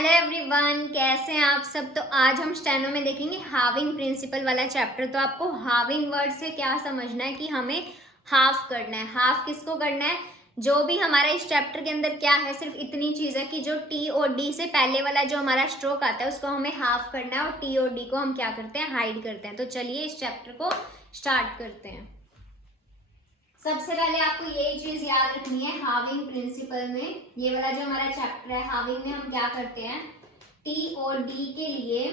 Hello everyone, कैसे हैं आप सब। तो आज हम स्टेनो में देखेंगे हाविंग प्रिंसिपल वाला चैप्टर। तो आपको हाविंग वर्ड से क्या समझना है कि हमें हाफ करना है। हाफ किसको करना है? जो भी हमारा इस चैप्टर के अंदर क्या है, सिर्फ इतनी चीज है कि जो टी और डी से पहले वाला जो हमारा स्ट्रोक आता है उसको हमें हाफ करना है और टी और डी को हम क्या करते हैं, हाइड करते हैं। तो चलिए इस चैप्टर को स्टार्ट करते हैं। सबसे पहले आपको यही चीज याद रखनी है, हाविंग प्रिंसिपल में ये वाला जो हमारा चैप्टर है हाविंग में हम क्या करते हैं, टी और डी के लिए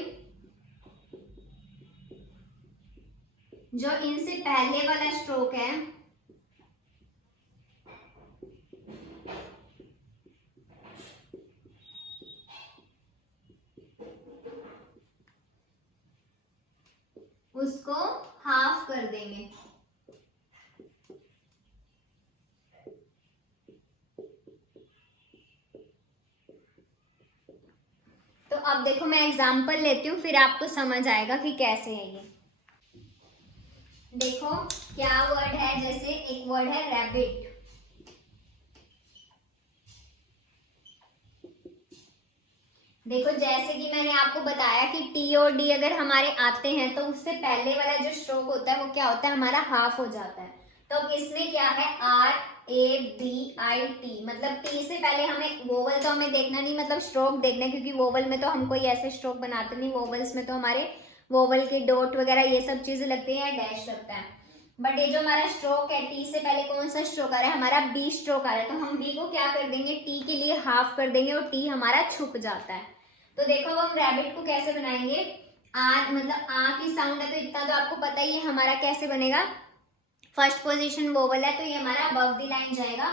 जो इनसे पहले वाला स्ट्रोक है उसको हाफ कर देंगे। तो अब देखो मैं एग्जांपल लेती हूँ, फिर आपको समझ आएगा कि कैसे है ये। देखो क्या वर्ड है, जैसे एक वर्ड है रैबिट। देखो जैसे कि मैंने आपको बताया कि टी और डी अगर हमारे आते हैं तो उससे पहले वाला जो स्ट्रोक होता है वो क्या होता है, हमारा हाफ हो जाता है। तो अब इसमें क्या है, RABIT, मतलब टी से पहले हमें वोवल तो हमें देखना नहीं, मतलब स्ट्रोक देखना है, क्योंकि वोवल में तो हम कोई ऐसे स्ट्रोक बनाते नहीं। वोवल्स में तो हमारे वोवल के डॉट वगैरह ये सब चीजें लगती है, डैश लगता है। बट ये जो हमारा स्ट्रोक है, टी से पहले कौन सा स्ट्रोक आ रहा है, हमारा बी स्ट्रोक आ रहा है। तो हम बी को क्या कर देंगे, टी के लिए हाफ कर देंगे और टी हमारा छुप जाता है। तो देखो अब हम रैबिट को कैसे बनाएंगे। आर मतलब आ की साउंड है तो इतना तो आपको पता ही है हमारा कैसे बनेगा। फर्स्ट पोजीशन वोवल है तो ये हमारा अबव द लाइन जाएगा।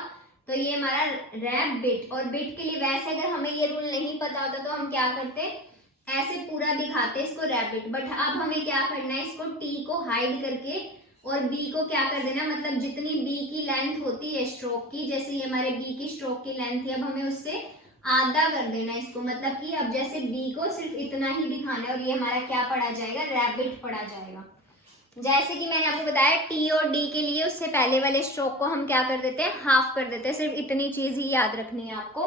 तो ये हमारा रैप बिट। और बिट के लिए वैसे अगर हमें ये रूल नहीं पता होता तो हम क्या करते, ऐसे पूरा दिखाते इसको रैबिट। बट अब हमें क्या करना है, इसको टी को हाइड करके और बी को क्या कर देना, मतलब जितनी बी की लेंथ होती है स्ट्रोक की, जैसे ये हमारे बी की स्ट्रोक की लेंथ थी, अब हमें उससे आधा कर देना इसको। मतलब कि अब जैसे बी को सिर्फ इतना ही दिखाना है और ये हमारा क्या पढ़ा जाएगा, रैबिट पढ़ा जाएगा। जैसे कि मैंने आपको बताया टी और डी के लिए उससे पहले वाले स्ट्रोक को हम क्या कर देते हैं, हाफ कर देते हैं। सिर्फ इतनी चीज ही याद रखनी है आपको।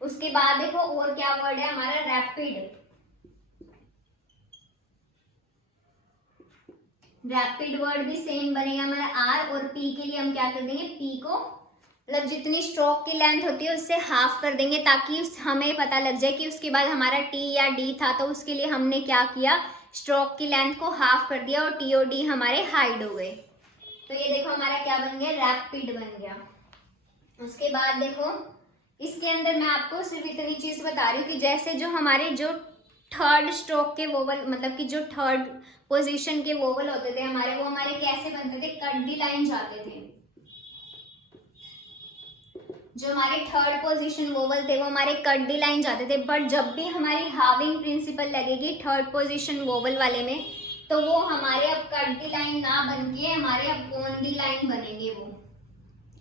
उसके बाद देखो और क्या वर्ड है हमारा, रैपिड। रैपिड वर्ड भी सेम बनेगा हमारा। आर और पी के लिए हम क्या कर देंगे, पी को मतलब जितनी स्ट्रोक की लेंथ होती है उससे हाफ कर देंगे, ताकि हमें पता लग जाए कि उसके बाद हमारा टी या डी था तो उसके लिए हमने क्या किया, स्ट्रोक की लेंथ को हाफ कर दिया और टी और डी हमारे हाइड हो गए। तो ये देखो हमारा क्या बन गया, रैपिड बन गया। उसके बाद देखो इसके अंदर मैं आपको सिर्फ इतनी चीज बता रही हूँ कि जैसे जो हमारे जो थर्ड स्ट्रोक के वोवल, मतलब कि जो थर्ड पोजीशन के वोवल होते थे हमारे, वो हमारे कैसे बनते थे, कट दी लाइन जाते थे। जो हमारे थर्ड पोजीशन वोवल थे वो हमारे कट दी लाइन जाते थे। बट जब भी हमारी हाविंग प्रिंसिपल लगेगी थर्ड पोजीशन वोवल वाले में, तो वो हमारे अब कट दी लाइन ना बन के हमारे अब कौन दी लाइन बनेंगे, वो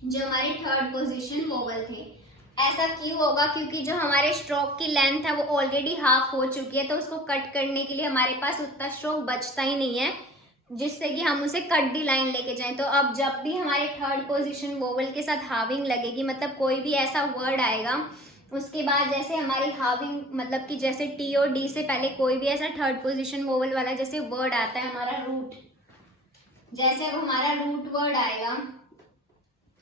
जो हमारे थर्ड पोजीशन वोवल थे। ऐसा क्यों होगा, क्योंकि जो हमारे स्ट्रोक की लेंथ है वो ऑलरेडी हाफ हो चुकी है, तो उसको कट करने के लिए हमारे पास उतना स्ट्रोक बचता ही नहीं है जिससे कि हम उसे कट दी लाइन लेके जाएं। तो अब जब भी हमारे थर्ड पोजीशन वोवल के साथ हाविंग लगेगी, मतलब कोई भी ऐसा वर्ड आएगा उसके बाद जैसे हमारी हाविंग, मतलब कि जैसे टी और डी से पहले कोई भी ऐसा थर्ड पोजीशन वोवल वाला जैसे वर्ड आता है हमारा रूट, जैसे अब हमारा रूट वर्ड आएगा,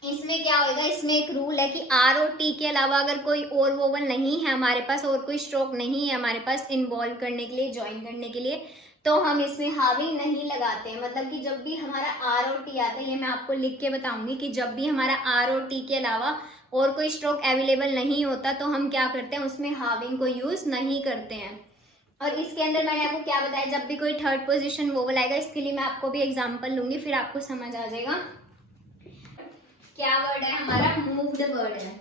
इसमें क्या होगा, इसमें एक रूल है कि आर और टी के अलावा अगर कोई और वोवल नहीं है हमारे पास, और कोई स्ट्रोक नहीं है हमारे पास इन्वॉल्व करने के लिए, ज्वाइन करने के लिए, तो हम इसमें हाविंग नहीं लगाते हैं। मतलब कि जब भी हमारा आर और टी आता है, ये मैं आपको लिख के बताऊंगी कि जब भी हमारा आर और टी के अलावा और कोई स्ट्रोक अवेलेबल नहीं होता तो हम क्या करते हैं, उसमें हाविंग को यूज नहीं करते हैं। और इसके अंदर मैंने आपको क्या बताया, जब भी कोई थर्ड पोजिशन वोवल आएगा, इसके लिए मैं आपको भी एग्जाम्पल लूंगी, फिर आपको समझ आ जाएगा। क्या वर्ड है हमारा, मूव्ड वर्ड है।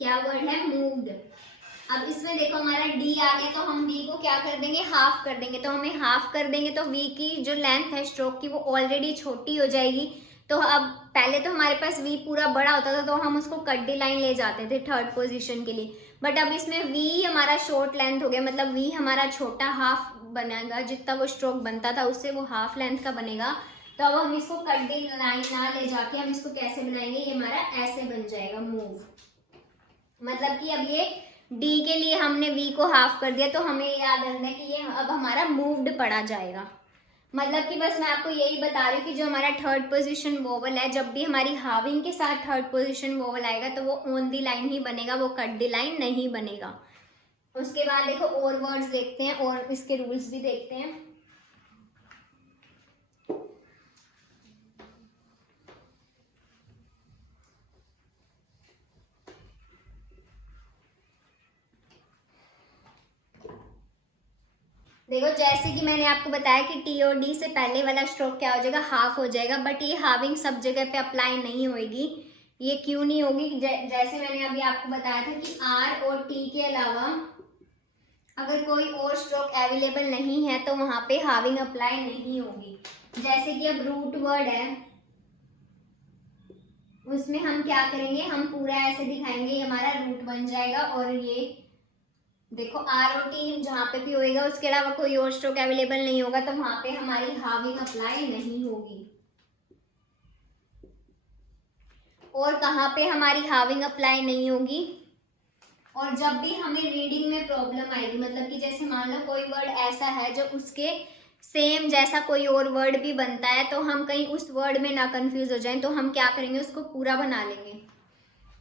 क्या वर्ड है, मूव्ड। अब इसमें देखो हमारा डी आ गया, तो हम डी को क्या कर देंगे, हाफ कर देंगे। तो हमें हाफ कर देंगे तो वी की जो लेंथ है स्ट्रोक की वो ऑलरेडी छोटी हो जाएगी। तो अब पहले तो हमारे पास वी पूरा बड़ा होता था तो हम उसको कट दी लाइन ले जाते थे थर्ड पोजीशन के लिए। बट अब इसमें वी हमारा शॉर्ट लेंथ हो गया, मतलब वी हमारा छोटा हाफ बनेगा, जितना वो स्ट्रोक बनता था उससे वो हाफ लेंथ का बनेगा। तो अब हम इसको कट दी लाइन ना ले जाके हम इसको कैसे बनाएंगे, ये हमारा ऐसे बन जाएगा, मूव। मतलब कि अब ये डी के लिए हमने वी को हाफ कर दिया, तो हमें याद रखना है कि ये अब हमारा मूव्ड पढ़ा जाएगा। मतलब कि बस मैं आपको यही बता रही हूँ कि जो हमारा थर्ड पोजीशन वोवल है, जब भी हमारी हाविंग के साथ थर्ड पोजीशन वोवल आएगा तो वो ऑन द लाइन ही बनेगा, वो कट द लाइन नहीं बनेगा। उसके बाद देखो और वर्ड्स देखते हैं और इसके रूल्स भी देखते हैं। देखो जैसे कि मैंने आपको बताया कि टी और डी से पहले वाला स्ट्रोक क्या हो जाएगा, हाफ हो जाएगा, बट ये हाविंग सब जगह पे अप्लाई नहीं होगी। ये क्यों नहीं होगी? जैसे मैंने अभी आपको बताया था कि आर और टी के अलावा अगर कोई और स्ट्रोक अवेलेबल नहीं है तो वहां पे हाविंग अप्लाई नहीं होगी। जैसे कि अब रूट वर्ड है, उसमें हम क्या करेंगे, हम पूरा ऐसे दिखाएंगे, ये हमारा रूट बन जाएगा। और ये देखो आर और टी जहां पे भी होएगा, उसके अलावा कोई और स्ट्रोक अवेलेबल नहीं होगा तो वहां पे हमारी हाविंग अप्लाई नहीं होगी। और कहाँ पे हमारी हाविंग अप्लाई नहीं होगी? और जब भी हमें रीडिंग में प्रॉब्लम आएगी, मतलब कि जैसे मान लो कोई वर्ड ऐसा है जो उसके सेम जैसा कोई और वर्ड भी बनता है, तो हम कहीं उस वर्ड में ना कंफ्यूज हो जाएं, तो हम क्या करेंगे, उसको पूरा बना लेंगे।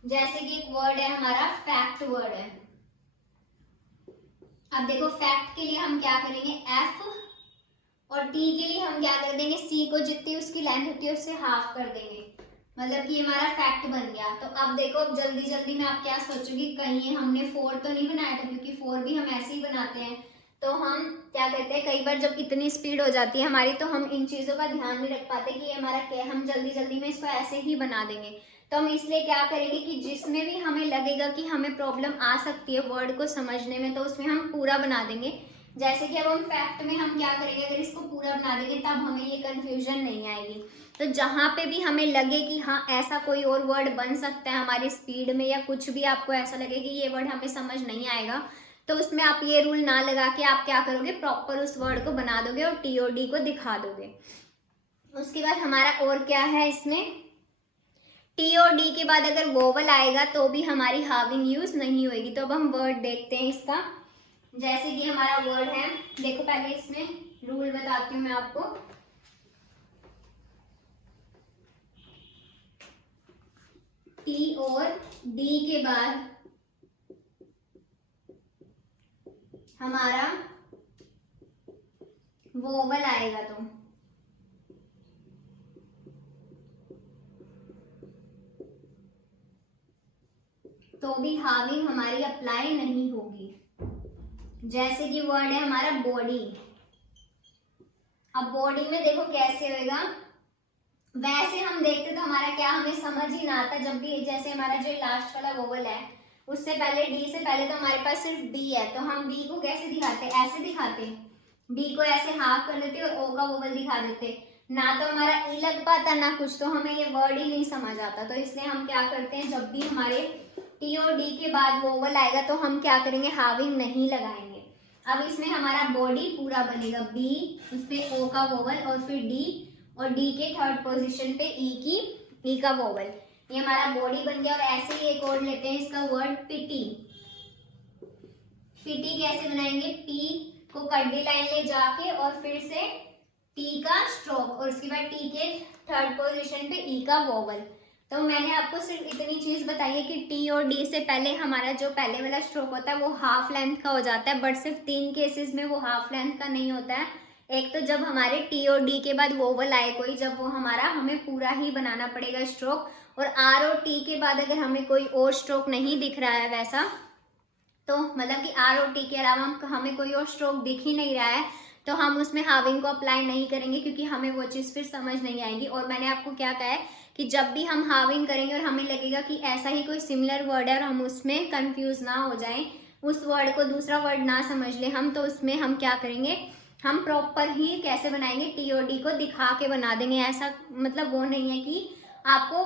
जैसे कि एक वर्ड है हमारा फैक्ट वर्ड है। अब देखो फैक्ट के लिए हम क्या करेंगे, एफ, और टी के लिए हम क्या कर देंगे, सी को जितनी उसकी लेंथ होती है उससे हाफ कर देंगे। मतलब कि हमारा फैक्ट बन गया। तो अब देखो जल्दी जल्दी में आप क्या सोचोगे, कहीं ये हमने 4 तो नहीं बनाया था, क्योंकि 4 भी हम ऐसे ही बनाते हैं। तो हम क्या कहते हैं, कई बार जब इतनी स्पीड हो जाती है हमारी तो हम इन चीज़ों का ध्यान नहीं रख पाते कि ये हमारा क्या, हम जल्दी जल्दी में इसको ऐसे ही बना देंगे। तो हम इसलिए क्या करेंगे कि जिसमें भी हमें लगेगा कि हमें प्रॉब्लम आ सकती है वर्ड को समझने में, तो उसमें हम पूरा बना देंगे। जैसे कि अब हम फैक्ट में हम क्या करेंगे, अगर इसको पूरा बना देंगे तब हमें ये कंफ्यूजन नहीं आएगी। तो जहाँ पे भी हमें लगे कि हाँ ऐसा कोई और वर्ड बन सकता है हमारी स्पीड में, या कुछ भी आपको ऐसा लगे कि ये वर्ड हमें समझ नहीं आएगा, तो उसमें आप ये रूल ना लगा के आप क्या करोगे, प्रॉपर उस वर्ड को बना दोगे और टी और डी को दिखा दोगे। उसके बाद हमारा और क्या है, इसमें टी और डी के बाद अगर वोवल आएगा तो भी हमारी हाविंग यूज नहीं होगी। तो अब हम वर्ड देखते हैं इसका। जैसे कि हमारा वर्ड है, देखो पहले इसमें रूल बताती हूँ मैं आपको। टी और डी के बाद हमारा वोवल आएगा तो भी हाविंग हमारी अप्लाई नहीं होगी। जैसे कि वर्ड है हमारा बॉडी। अब बॉडी में देखो कैसे होएगा, वैसे हम देखते तो हमारा क्या, हमें समझ ही ना आता। जब भी जैसे हमारा जो लास्ट वाला वोवल है उससे पहले डी से पहले तो हमारे पास सिर्फ बी है, तो हम बी को कैसे दिखाते, ऐसे दिखाते, बी को ऐसे हाफ कर देते और ओ का वोवल दिखा देते। ना तो हमारा ई लग पाता ना कुछ, तो हमें ये वर्ड ही नहीं समझ आता। तो इसलिए हम क्या करते हैं, जब भी हमारे टी और डी के बाद वोवल आएगा तो हम क्या करेंगे, हाविंग नहीं लगाएंगे। अब इसमें हमारा बॉडी पूरा बनेगा, बी, उसपे ओ का वोवल और फिर डी, और डी के थर्ड पोजीशन पे ई का वोवल। ये हमारा बॉडी बन गया। और ऐसे ही एक और लेते हैं इसका वर्ड पिटी। पिटी कैसे बनाएंगे, पी को कड्डी लाइन ले जाके और फिर से टी का स्ट्रोक और उसके बाद टी के थर्ड पोजीशन पे ई का वोवल। तो मैंने आपको सिर्फ इतनी चीज बताई है कि टी और डी से पहले हमारा जो पहले वाला स्ट्रोक होता है वो हाफ लेंथ का हो जाता है, बट सिर्फ 3 केसेस में वो हाफ लेंथ का नहीं होता है। एक तो जब हमारे टी और डी के बाद वोवल आए कोई, जब वो हमारा हमें पूरा ही बनाना पड़ेगा स्ट्रोक। और आर और टी के बाद अगर हमें कोई और स्ट्रोक नहीं दिख रहा है वैसा, तो मतलब कि आर और टी के अलावा हमें कोई और स्ट्रोक दिख ही नहीं रहा है, तो हम उसमें हाविंग को अप्लाई नहीं करेंगे, क्योंकि हमें वो चीज़ फिर समझ नहीं आएगी। और मैंने आपको क्या कहा है कि जब भी हम हाविंग करेंगे और हमें लगेगा कि ऐसा ही कोई सिमिलर वर्ड है और हम उसमें कंफ्यूज ना हो जाएं, उस वर्ड को दूसरा वर्ड ना समझ लें हम, तो उसमें हम क्या करेंगे, हम प्रॉपर ही कैसे बनाएंगे, टी और डी को दिखा के बना देंगे। ऐसा मतलब वो नहीं है कि आपको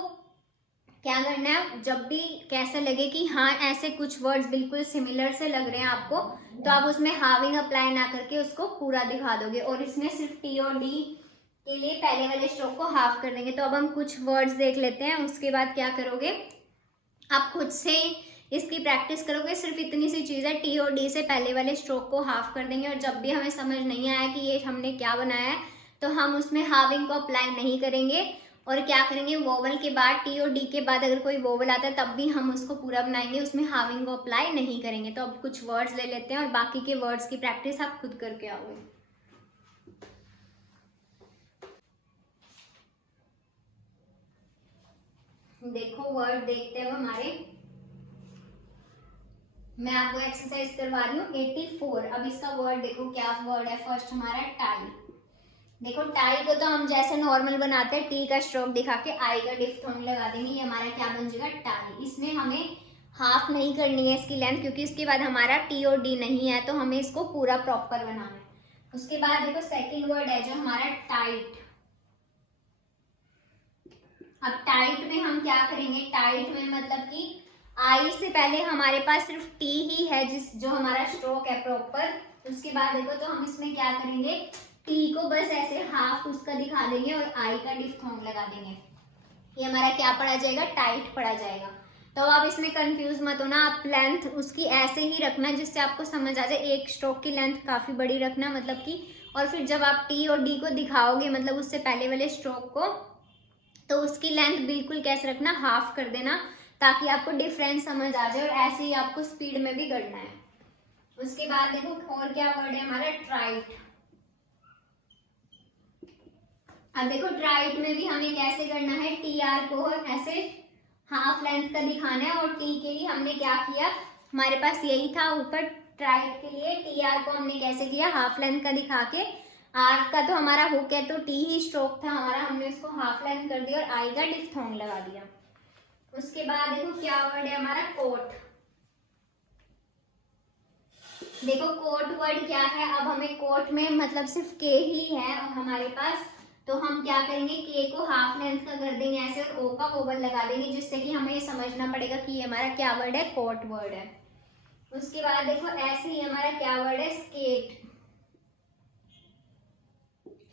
क्या करना है, जब भी कैसे लगे कि हाँ ऐसे कुछ वर्ड्स बिल्कुल सिमिलर से लग रहे हैं आपको, तो आप उसमें हाविंग अप्लाई ना करके उसको पूरा दिखा दोगे। और इसमें सिर्फ टी और डी के लिए पहले वाले स्ट्रोक को हाफ कर देंगे। तो अब हम कुछ वर्ड्स देख लेते हैं, उसके बाद क्या करोगे, आप खुद से इसकी प्रैक्टिस करोगे, सिर्फ इतनी सी चीज़ है, टी और डी से पहले वाले स्ट्रोक को हाफ कर देंगे और जब भी हमें समझ नहीं आया कि ये हमने क्या बनाया है तो हम उसमें हाविंग को अप्लाई नहीं करेंगे और क्या करेंगे, वोवल के बाद टी और डी के बाद अगर कोई वोवल आता है तब भी हम उसको पूरा बनाएंगे, उसमें हाविंग को अप्लाई नहीं करेंगे। तो अब कुछ वर्ड्स ले लेते हैं और बाकी के वर्ड्स की प्रैक्टिस आप खुद करके आओगे। देखो वर्ड देखते हैं हमारे, मैं आपको एक्सरसाइज करवा रही हूँ 84। अब इसका वर्ड देखो क्या वर्ड है। फर्स्ट हमारा टाई। देखो टाई को तो हम जैसे नॉर्मल बनाते हैं, टी का स्ट्रोक दिखा के आई का डिफ्थोंग लगा देंगे, ये हमारा क्या बन जाएगा, टाई। इसमें हमें हाफ नहीं करनी है इसकी लेंथ, क्योंकि इसके बाद हमारा टी और डी नहीं है, तो हमें इसको पूरा प्रॉपर बनाना है। उसके बाद देखो सेकेंड वर्ड है जो हमारा टाइट। अब टाइट में हम क्या करेंगे, टाइट में मतलब कि आई से पहले हमारे पास सिर्फ टी ही है, जो हमारा स्ट्रोक है प्रॉपर। उसके बाद देखो तो हम इसमें क्या करेंगे, टी को बस ऐसे हाफ उसका दिखा देंगे और आई का डिफ्थोंग लगा देंगे, ये हमारा क्या पड़ा जाएगा, टाइट पड़ा जाएगा। तो आप इसमें कंफ्यूज मत होना, आप लेंथ उसकी ऐसे ही रखना जिससे आपको समझ आ जाए। एक स्ट्रोक की लेंथ काफी बड़ी रखना मतलब कि, और फिर जब आप टी और डी को दिखाओगे मतलब उससे पहले वाले स्ट्रोक को, तो उसकी लेंथ बिल्कुल कैसे रखना, हाफ कर देना, ताकि आपको डिफरेंस समझ आ जाए। और ऐसे ही आपको स्पीड में भी करना है। उसके बाद देखो और क्या वर्ड है हमारा, ट्राइट। अब देखो ट्राइट में भी हमें कैसे करना है, टी आर को ऐसे हाफ लेंथ का दिखाना है और टी के लिए हमने क्या किया, हमारे पास यही था ऊपर, ट्राइट के लिए टी आर को हमने कैसे किया, हाफ लेंथ का दिखा के। आर का तो हमारा हुक है तो टी ही स्ट्रोक था हमारा, हमने उसको हाफ लेंथ कर दिया और आई का डिफ्थोंग लगा दिया। उसके बाद देखो क्या वर्ड है हमारा, कोट। देखो कोट वर्ड क्या है, अब हमें कोट में मतलब सिर्फ के ही है और हमारे पास, तो हम क्या करेंगे, के को हाफ लेंथ का कर देंगे ऐसे और ओ का वोवल लगा देंगे, जिससे कि हमें ये समझना पड़ेगा कि ये हमारा क्या वर्ड है, कोट वर्ड है। उसके बाद देखो ऐसे ही हमारा क्या वर्ड है, स्केट।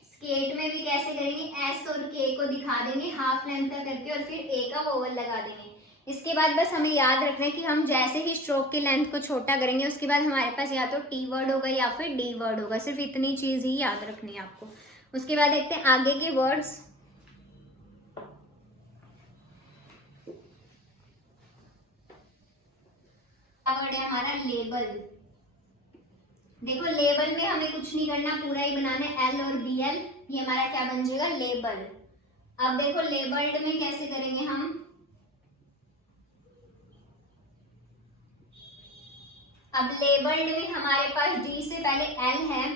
स्केट में भी कैसे करेंगे, एस और के को दिखा देंगे हाफ लेंथ का करके और फिर ए का वोवल लगा देंगे। इसके बाद बस हमें याद रखना है कि हम जैसे ही स्ट्रोक की लेंथ को छोटा करेंगे उसके बाद हमारे पास या तो टी वर्ड होगा या फिर डी वर्ड होगा, सिर्फ इतनी चीज ही याद रखनी है आपको। उसके बाद देखते हैं आगे के वर्ड्स। वर्ड है हमारा लेबल। देखो लेबल में हमें कुछ नहीं करना, पूरा ही बनाना है, एल और बी एल, ये हमारा क्या बन जाएगा, लेबल। अब देखो लेबल्ड में कैसे करेंगे हम, अब लेबल्ड में हमारे पास डी से पहले एल है,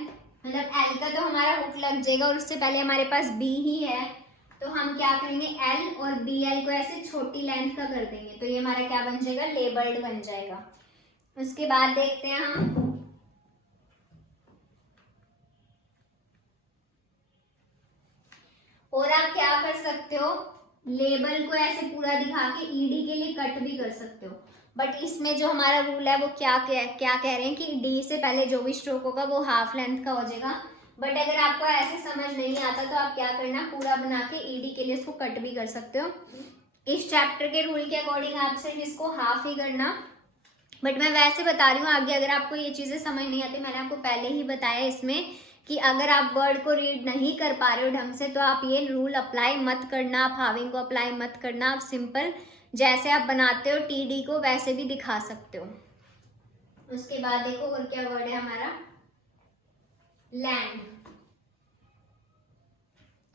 मतलब एल का तो हमारा हुक लग जाएगा और उससे पहले हमारे पास बी ही है, तो हम क्या करेंगे, एल और बी एल को ऐसे छोटी लेंथ का कर देंगे, तो ये हमारा क्या बन जाएगा, लेबल्ड बन जाएगा। उसके बाद देखते हैं हम, और आप क्या कर सकते हो, लेबल को ऐसे पूरा दिखा के ईडी के लिए कट भी कर सकते हो, बट इसमें जो हमारा रूल है वो क्या कह रहे हैं कि डी से पहले जो भी स्ट्रोक होगा वो हाफ लेंथ का हो जाएगा। बट अगर आपको ऐसे समझ नहीं आता तो आप क्या करना, पूरा बना के ईडी के लिए इसको कट भी कर सकते हो। इस चैप्टर के रूल के अकॉर्डिंग आप सिर्फ इसको हाफ ही करना, बट मैं वैसे बता रही हूँ आगे अगर आपको ये चीजें समझ नहीं आती, मैंने आपको पहले ही बताया इसमें कि अगर आप वर्ड को रीड नहीं कर पा रहे हो ढंग से तो आप ये रूल अप्लाई मत करना, आप हाविंग को अप्लाई मत करना, आप सिंपल जैसे आप बनाते हो टी डी को वैसे भी दिखा सकते हो। उसके बाद देखो और क्या वर्ड है हमारा, लैंड।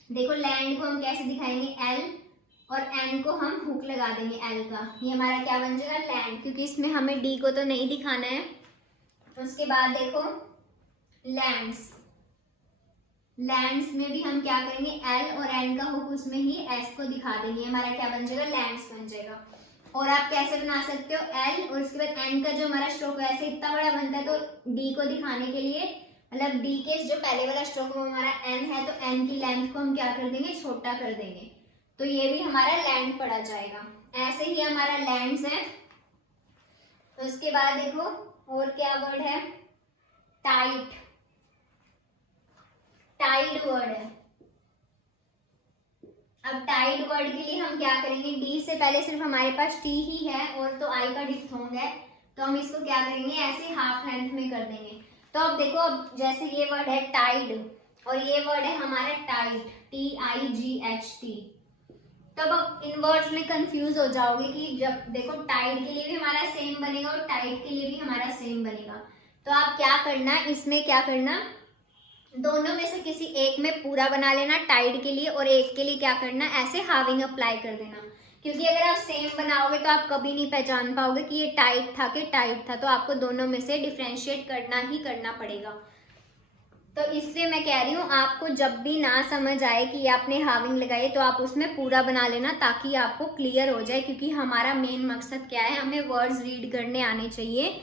देखो लैंड को हम कैसे दिखाएंगे, एल और एन को हम हुक लगा देंगे एल का, ये हमारा क्या बन जाएगा, लैंड, क्योंकि इसमें हमें डी को तो नहीं दिखाना है। उसके बाद देखो लैंड्स। लैंड्स में भी हम क्या करेंगे, एल और एन का हुक उसमें ही एस को दिखा देंगे, हमारा क्या बन जाएगा, लैंड्स बन जाएगा। और आप कैसे बना सकते हो, एल और उसके बाद एन का जो हमारा स्ट्रोक है ऐसे इतना बड़ा बनता है तो डी को दिखाने के लिए, मतलब डी के जो पहले वाला स्ट्रोक वो हमारा एन है तो एन की लेंथ को हम क्या कर देंगे, छोटा कर देंगे, तो ये भी हमारा लैंड पड़ा जाएगा। ऐसे ही हमारा लैंड्स है। तो उसके बाद देखो और क्या वर्ड है, टाइट। टाइड वर्ड है। अब टाइड वर्ड के लिए हम क्या करेंगे, डी से पहले सिर्फ हमारे पास टी ही है और तो आई का डिफ्थोंग है, तो हम इसको क्या करेंगे ऐसे हाफ लेंथ में कर देंगे। तो अब देखो, अब जैसे ये वर्ड है टाइड और ये वर्ड है हमारा टाइट, TIGHT। तब अब इन वर्ड्स में कंफ्यूज हो जाओगे कि जब देखो टाइट के लिए भी हमारा सेम बनेगा और टाइट के लिए भी हमारा सेम बनेगा। तो आप क्या करना, इसमें क्या करना, दोनों में से किसी एक में पूरा बना लेना टाइट के लिए, और एक के लिए क्या करना, ऐसे हाविंग अप्लाई कर देना। क्योंकि अगर आप सेम बनाओगे तो आप कभी नहीं पहचान पाओगे कि ये टाइट था कि टाइट था, तो आपको दोनों में से डिफ्रेंशिएट करना ही करना पड़ेगा। तो इसलिए मैं कह रही हूँ, आपको जब भी ना समझ आए कि आपने हाविंग लगाई तो आप उसमें पूरा बना लेना ताकि आपको क्लियर हो जाए। क्योंकि हमारा मेन मकसद क्या है, हमें वर्ड्स रीड करने आने चाहिए,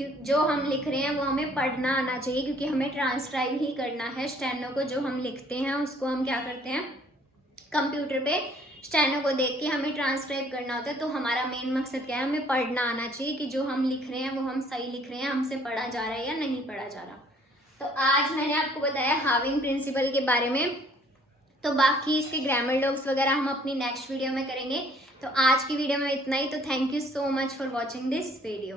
जो हम लिख रहे हैं वो हमें पढ़ना आना चाहिए, क्योंकि हमें ट्रांसक्राइब ही करना है। स्टेनो को जो हम लिखते हैं उसको हम क्या करते हैं, कंप्यूटर पे स्टेनो को देख के हमें ट्रांसक्राइब करना होता है। तो हमारा मेन मकसद क्या है, हमें पढ़ना आना चाहिए कि जो हम लिख रहे हैं वो हम सही लिख रहे हैं, हमसे पढ़ा जा रहा है या नहीं पढ़ा जा रहा। तो आज मैंने आपको बताया हाविंग प्रिंसिपल के बारे में। तो बाकी इसके ग्रामर लॉग्स वगैरह हम अपनी नेक्स्ट वीडियो में करेंगे। तो आज की वीडियो में इतना ही। तो thank you so much for watching this video.